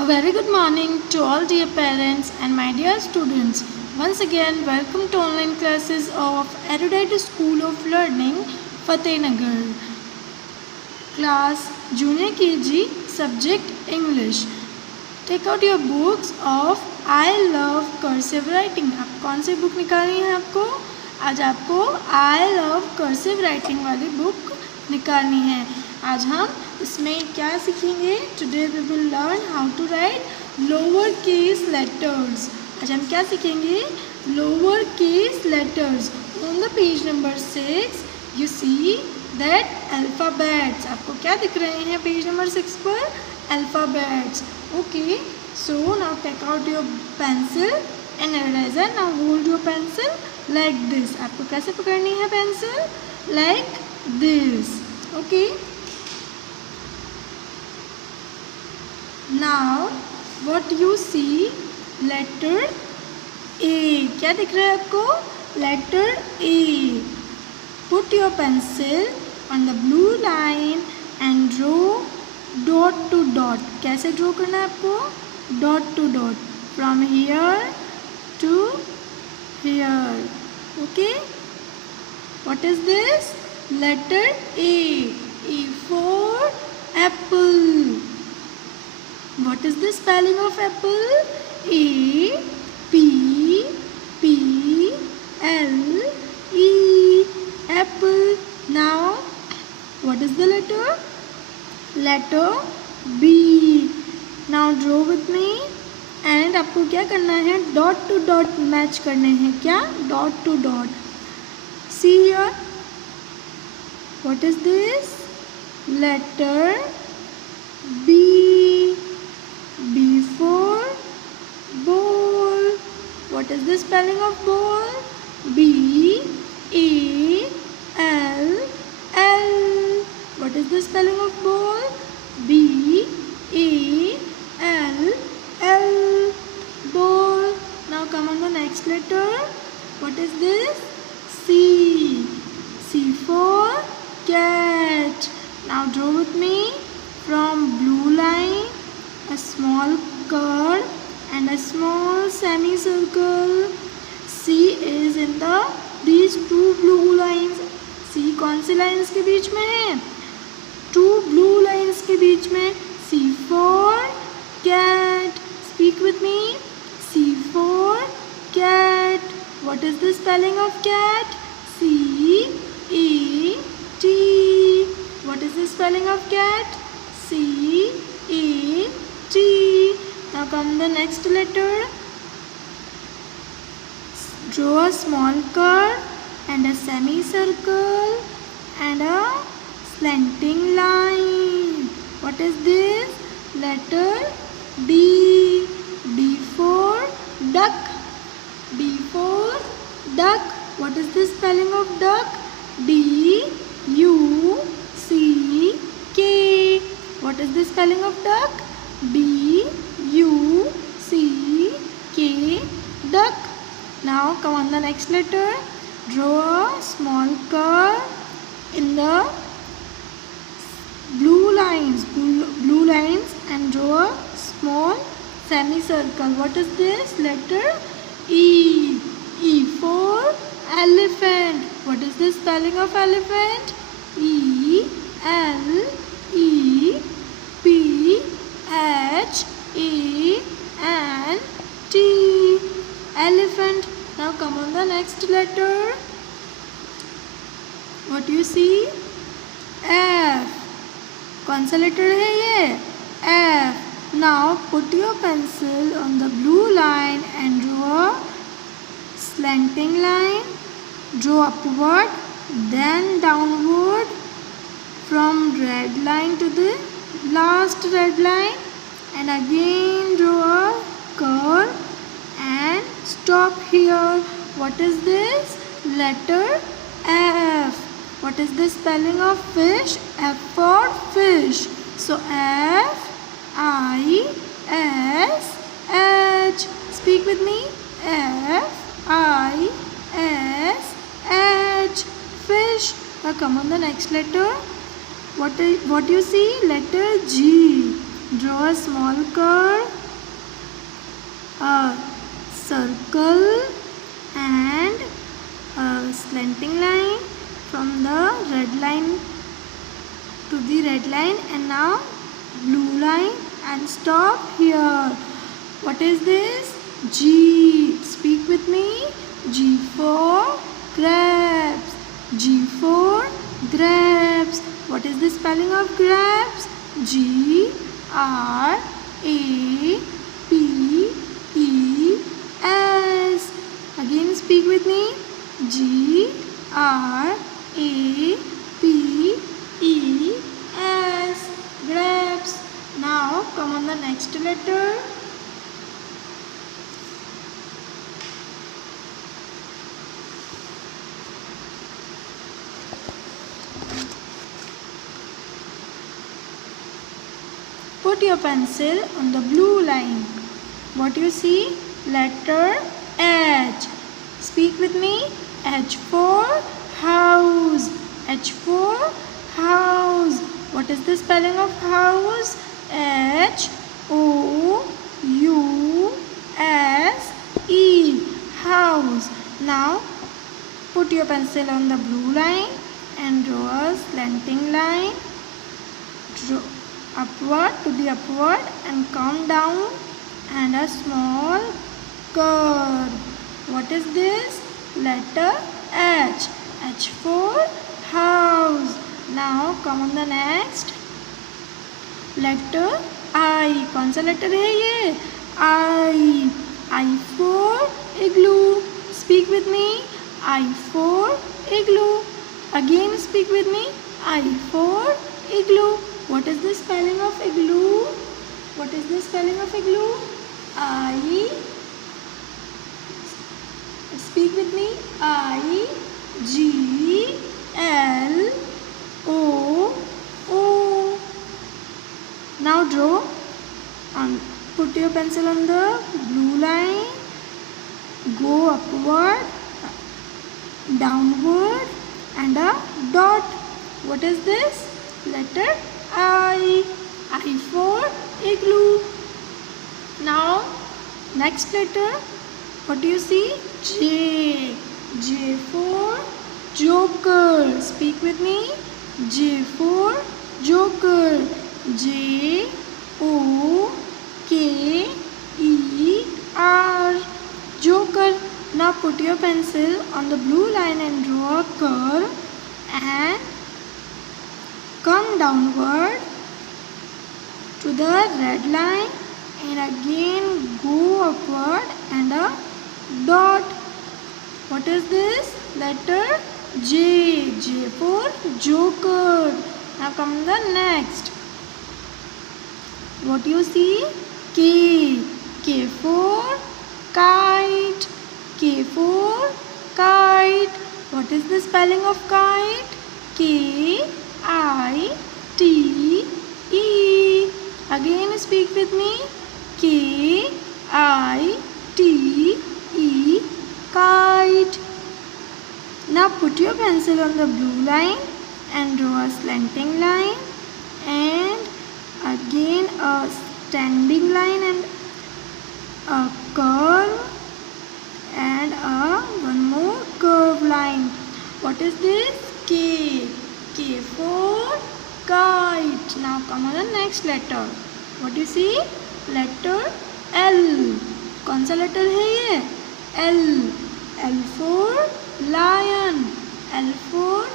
A very good morning to all dear parents and my dear students. Once again, welcome to online classes of Erudite School of Learning, Fatehnagar. Class Junior KG, Subject English. Take out your books of I Love Cursive Writing. आप कौन सी book निकालनी है आपको? आज आपको I Love Cursive Writing वाली book निकालनी है. आज हम इसमें क्या सीखेंगे? Today we will learn how to write lower case letters. आज हम क्या सीखेंगे? Lower case letters. On the page number 6 you see that alphabets. आपको क्या दिख रहे हैं पेज नंबर 6 पर? Alphabets. Okay, so now take out your pencil and eraser. Now hold your pencil like this. आपको कैसे पकड़नी है pencil? Like this. Okay, now what you see, letter A. क्या दिख रहा है आपको? letter A. Put your pencil on the blue line and draw dot to dot. कैसे draw करना है आपको? dot to dot. From here to here. Okay? What is this? letter A. A for apple. What is the spelling of apple? A P P L E. Apple. Now what is the letter? Letter B. Now draw with me. And आपको क्या करना है? Dot to dot match करने हैं. क्या? Dot to dot. See here. What is this? Letter B. B for ball. What is the spelling of ball? B A L L. What is the spelling of ball? B A L L. Ball. Now come on the next letter. What is this? C. C for cat. Now draw with me. From blue line a small curve and a small semicircle. C is in these two blue lines. C कौन सी lines के बीच में है? Two blue lines के बीच में. C for cat. Speak with me. C for cat. What is the spelling of cat? C A T. What is the spelling of cat? C A T. Now come the next letter. Draw a small curve and a semicircle and a slanting line. What is this? Letter D. D for duck. D for duck. What is the spelling of duck? D U C K. What is the spelling of duck? D U C K. Duck. Now come on the next letter. Draw a small curve in the blue lines. Blue lines and draw a small semicircle. What is this? Letter E. E for elephant. What is the spelling of elephant? E L E P H A N T. Elephant. Now come on the next letter. What do you see? F. कौन सा letter है ये? F. Now put your pencil on the blue line and draw a slanting line. Draw upward, then downward. From red line to the last red line, and again draw a curve and stop here. What is this? Letter F. What is the spelling of fish? F for fish. So F I S H. Speak with me. F I S H. Fish. Now come on the next letter. What do you see? Letter G. Draw a small curve, a circle and a slanting line from the red line to the red line, and now blue line, and stop here. What is this? G. Speak with me. G for grapes. G for grapes. What is the spelling of grapes? G R A P E S. Again speak with me. G R A P E S. Grapes. Now come on the next letter. Put your pencil on the blue line. What you see? Letter H. Speak with me. H for house. H for house. What is the spelling of house? H O U S E. House. Now put your pencil on the blue line and draw a slanting line. Draw upward to the upward and come down, and a small curve. What is this? Letter H. H for house. Now come on the next. Letter I. कौन सा letter है ये? I. I for igloo. Speak with me. I for igloo. Again speak with me. I for igloo. What is the spelling of igloo? What is the spelling of igloo? I. Speak with me. I G L O O. Now draw and put your pencil on the blue line. Go upward, downward, and a dot. What is this? Letter I. I for igloo. Now next letter. What do you see? J. J for joker. Speak with me. J for joker. J O K E R. Joker. Now put your pencil on the blue line and draw a curve and come downward to the red line, and again go upward and a dot. What is this? Letter J. J for joker. Now come the next. What you see? K. K for kite. K for kite. What is the spelling of kite? K I T E. Again speak with me. K I T E. Kite. Now put your pencil on the blue line and draw a slanting line, and again a standing line, and a curve, and one more curve line. What is this? K. K for kite. Now come on the next letter. What do you see? Letter L. कौन सा letter है ये? L. L for lion. L for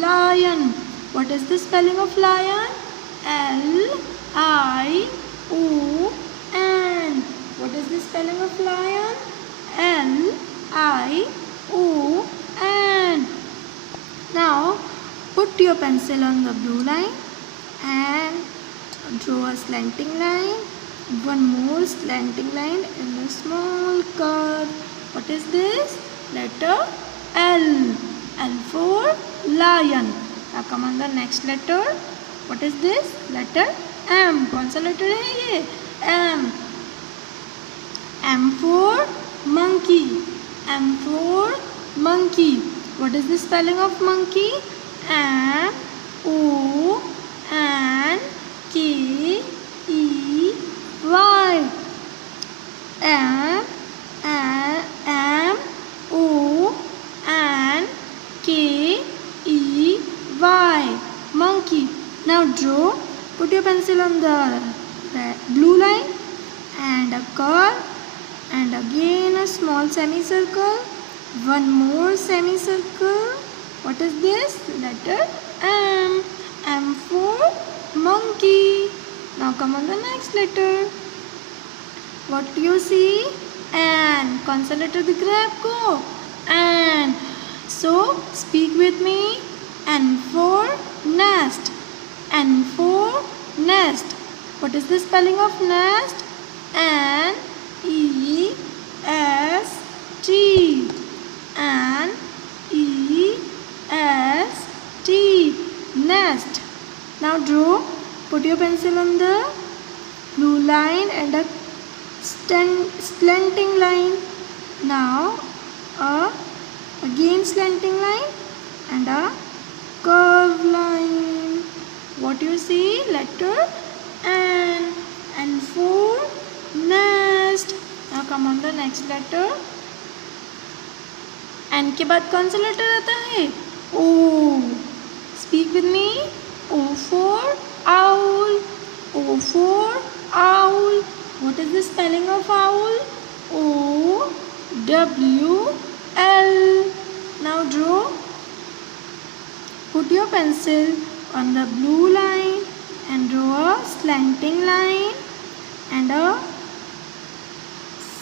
lion. What is the spelling of lion? L I O N. What is the spelling of lion? L I O N. Now put your pencil on the blue line and draw a slanting line, one more slanting line, and a small curve. What is this? Letter L. L for lion. Now come on the next letter. What is this? Letter M. कौन सा letter है ये? M. M for monkey. M for monkey. What is the spelling of monkey? M O N K E small semicircle, one more semicircle. What is this? Letter M. M for monkey. Now come on the next letter. What do you see? N. कौन सा letter दिख रहा है आपको? N. So speak with me. N for nest. N for nest. What is the spelling of nest? N E S T. N E S T. Nest. Now draw. Put your pencil on the blue line and a slanting line. Now again slanting line and a curved line. What do you see? Letter N. N for nest. Now come on the next letter. N के बाद कौन सा letter आता है? O. Speak with me. O for owl. O for owl. What is the spelling of owl? O W L. Now draw. Put your pencil on the blue line and draw a slanting line and a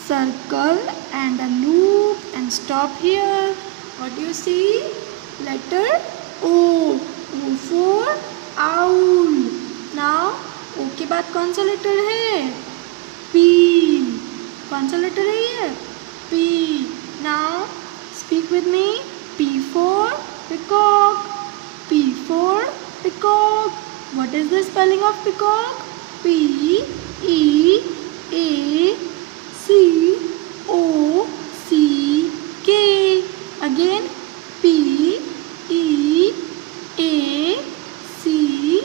circle and a loop and stop here. What do you see? Letter O. O for owl. Now O के बाद कौन सा letter है? P. कौन सा letter है ये? P. Now speak with me. P for peacock. P for peacock. What is the spelling of peacock? P E A C O C K. Again P E A C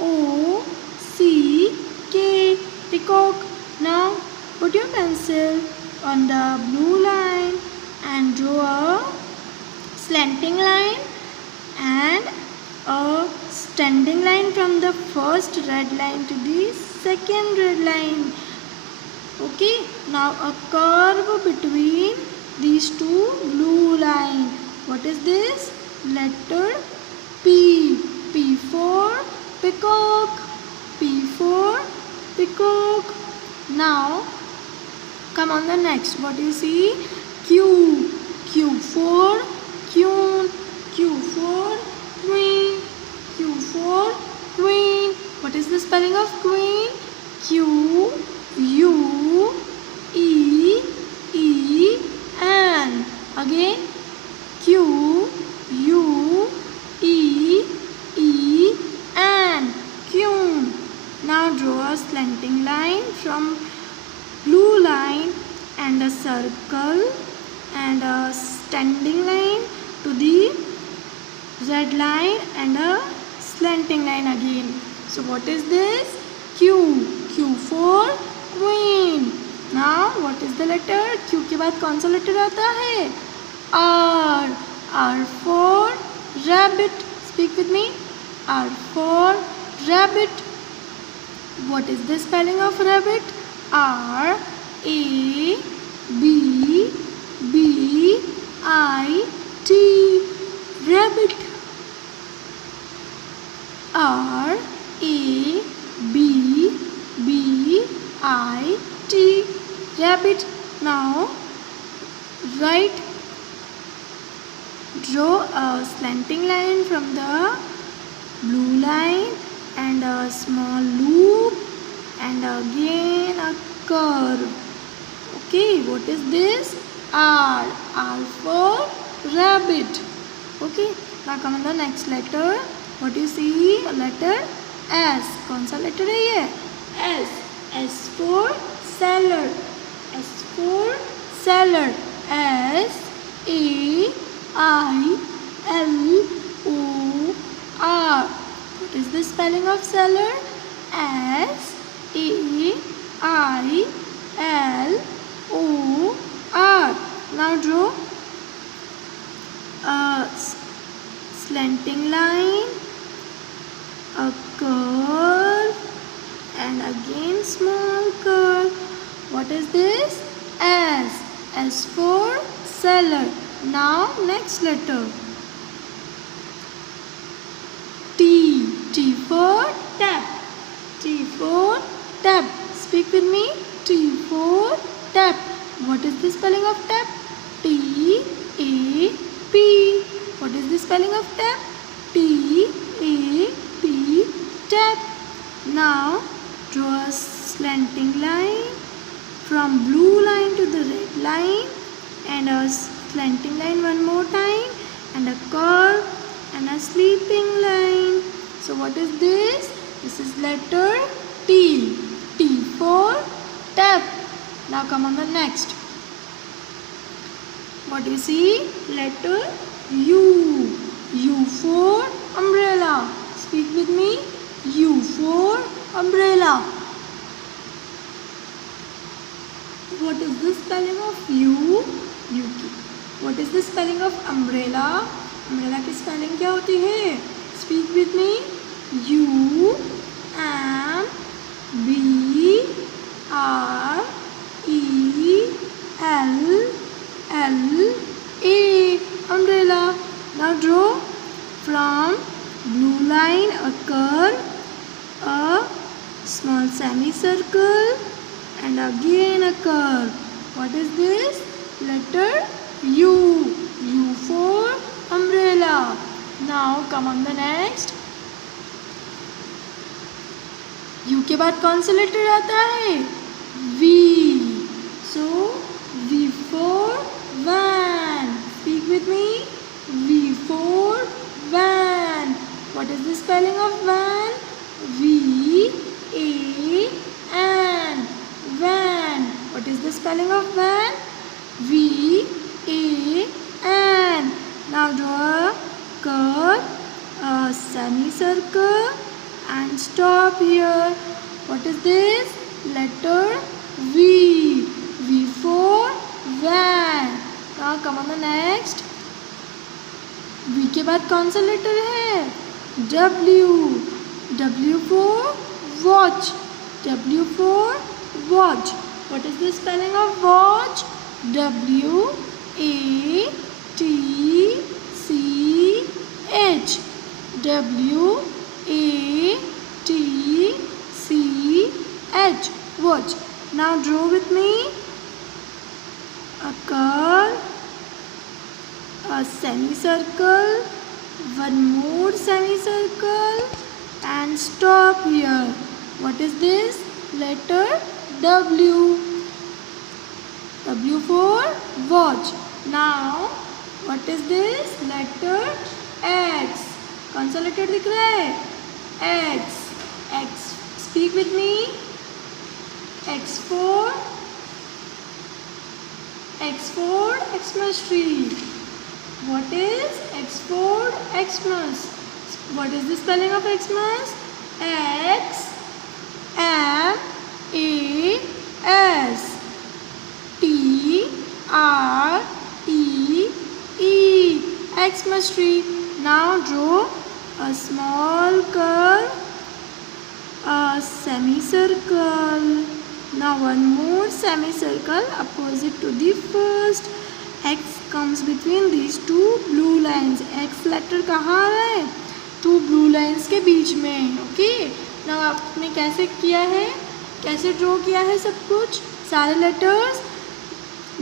O C K. Peacock. Now put your pencil on the blue line and draw a slanting line and a standing line from the first red line to the second red line. Okay, now a curve between these two blue lines. What is this? Letter P. P for peacock. P for peacock. Now come on the next. What do you see? Q. Q for queen. Q for queen. Q for queen. What is the spelling of queen? Q U E E N. Again Q U E E N. Queen. Now draw a slanting line from blue line and a circle and a standing line to the red line and a slanting line again. So what is this? Q. Q for queen. Now what is the letter? Q के बाद कौन सा letter आता है? R. R for rabbit. Speak with me. R for rabbit. What is the spelling of rabbit? R A B B I T. Rabbit. R A B B I T. Rabbit. Now draw a slanting line from the blue line and a small loop and again a curve. Okay, what is this? R. R for rabbit. Okay, now come on the next letter. What do you see? Letter S. कौन सा letter है ये? S. S for salad. S for salad. S A I L O R. What is the spelling of salad? S A I L O R. Now draw a slanting line, a curve and again small curve. What is this? S. S for seller. Now next letter. T. T for tap. T for tap. Speak with me. T for tap. What is the spelling of tap? T A P. What is the spelling of tap? T A P. Tap. Now draw a slanting line from blue line to the red line, and a slanting line one more time, and a curve and a sleeping line. So what is this? This is letter T. T for tap. Now come on the next. What do you see? Letter U. U for umbrella. Speak with me. U for umbrella. What is the spelling of U? UK. What is the spelling of umbrella? Umbrella की spelling क्या होती है? Speak with me. U M B R E L L A. Umbrella. Now draw from blue line a curve, a small semicircle, and again a curve. What is this? Letter U. U for umbrella. Now come on the next. U के बाद कौन सा letter आता है? V. So V for van. Speak with me. V for van. What is the spelling of van? V A N. Van. What is the spelling of van? V A N. Now draw a curve, a semicircle, and stop here. What is this? Letter V. V for van. Now come on the next. V के बाद कौन सा letter है? W. W for watch. W for watch. What is the spelling of watch? W A T C H. W A T C H. Watch. Now draw with me a curve, a semicircle, one more semicircle, and stop here. What is this? Letter W. W for watch. Now what is this? Letter X. कौन सा letter दिख रहा है? X. X. Speak with me. X for Xmas tree. What is X for Xmas? What is the spelling of Xmas? X M A S T R E E. Xmas tree. Now draw a small curve, a semicircle. Now one more semicircle opposite to the first. X comes between these two blue lines. X letter कहाँ आ रहा है? Two blue lines के बीच में. Okay. Now आपने कैसे किया है? कैसे ड्रॉ किया है सब कुछ? सारे letters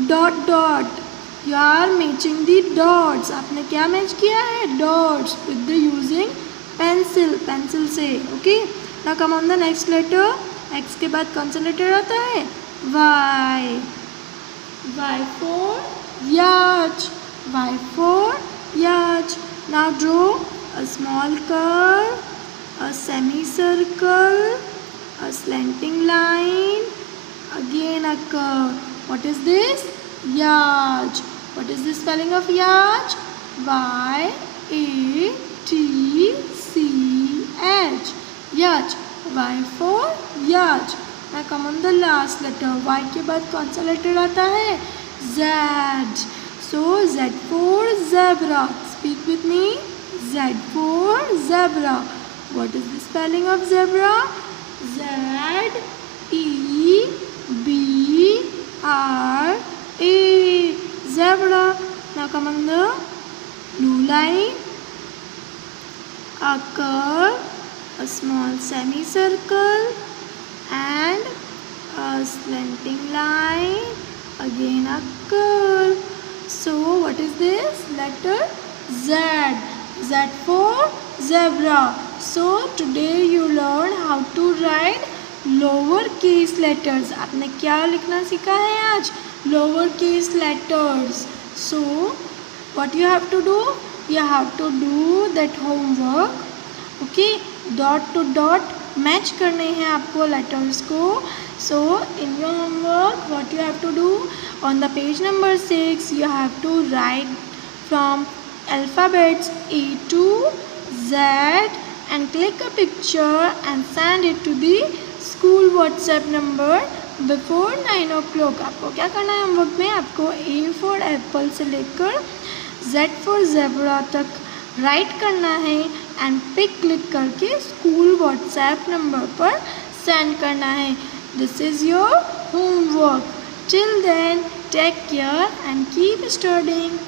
dot dot. You are matching the dots. आपने क्या मैच किया है? Dots with the using pencil. Pencil से. Okay. Now come on the next letter. X के बाद कौन सा लेटर आता है? Y. Y for yacht. Y for yacht. Now draw a small curve, a semicircle, a slanting line, again a curve. What is this? Yacht. What is the spelling of yacht? Y A T C H. Yacht. Y for yacht. Now come on the last letter. Y के बाद कौन सा letter आता है? Z. So Z for zebra. Speak with me. Z for zebra. What is the spelling of zebra? Z E B R A. now come on the blue line, a curve, a small semicircle and a slanting line, again a curve. So what is this? Letter Z. Z for zebra. So today you learn how to write lower case letters. आपने क्या लिखना सीखा है आज? Lower case letters. So what you have to do? You have to do that homework. Okay, dot to dot match करने हैं आपको letters को. So in your homework, what you have to do? On the page number 6, you have to write from alphabets A to Z and click a picture and send it to the school WhatsApp number before 9 o'clock. आपको क्या करना है homework में? आपको A for apple से लेकर Z for zebra तक write करना है एंड पिक क्लिक करके स्कूल WhatsApp नंबर पर सेंड करना है. This is your homework. Till then take care and keep studying.